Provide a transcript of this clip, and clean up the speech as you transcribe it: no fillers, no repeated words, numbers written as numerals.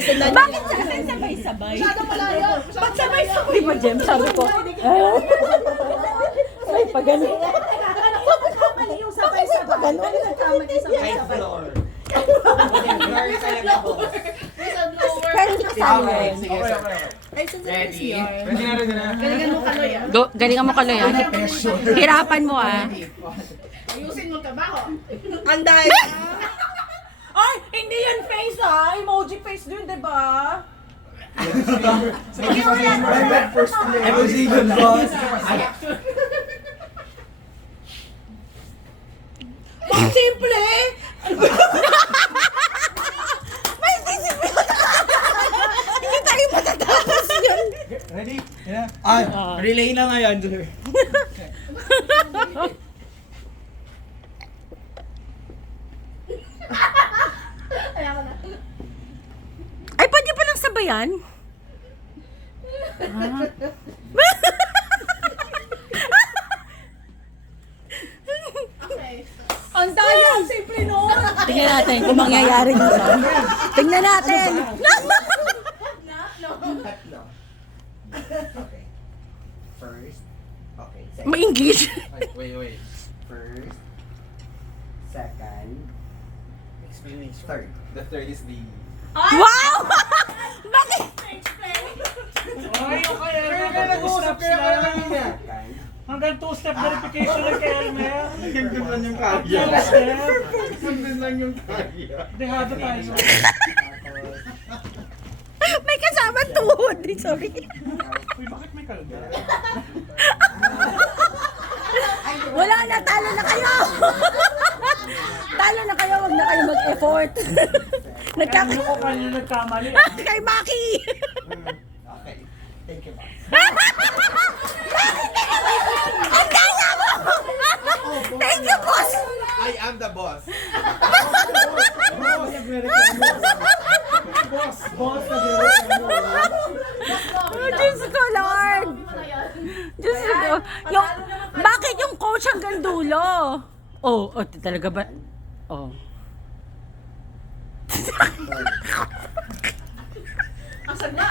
Bakit sa akin sabay-sabay? Masyado malayo. Ba't sabay-sabay ba, Jem? Sabi ko, may pagano. Nagkamali yung sabay-sabay. Nagkamali sabay-sabay. Pero kasama Okay, yun. sige. Ay, saan sa Ready? CR? Ready na, ready na. Galingan mo kaloy ah. Galingan mo kaloy, ah. Hirapan mo, ah. Ayusin mo trabaho. Ang dahil. Ay, hindi yan face, ah. Emoji face din, diba? Emoji good boss. Ang simple! May disiplina! Hindi tayo matatapos yun. Ready? Yeah. Relay na ngayon, sir. Ay, pwede palang sabayan? Okay. Ang daya! Simple nun! Tingnan natin kung mangyayari dito. Tingnan natin! Tatlo. Okay. First. Okay. Second. Ma-English. Wait. First. Second. Explanation. Third. The third is the... Wow! Bakit? Ay, okay. Kaya nag-uusap kaya kaya kanina. Second. Hanggang two-step verification lang kay Elmer. Hanggang lang yung kaya. Two-step. Hanggang lang yung kaya. Dehado tayo. May kasama tuhod. Sorry. Uy, bakit may kalda? Wala na, talo na kayo! Talo na kayo, wag na kayo mag-effort. Ano ko kanina nagkamali? Kay Maki! Okay. Thank you, boss. Ang daya mo! Thank you, boss! I am the boss. Boss, Oh, Diyos ko, Lord! Diyos ko. Bakit yung coach hanggang dulo? Oh, talaga ba? Oh. Ang sagla.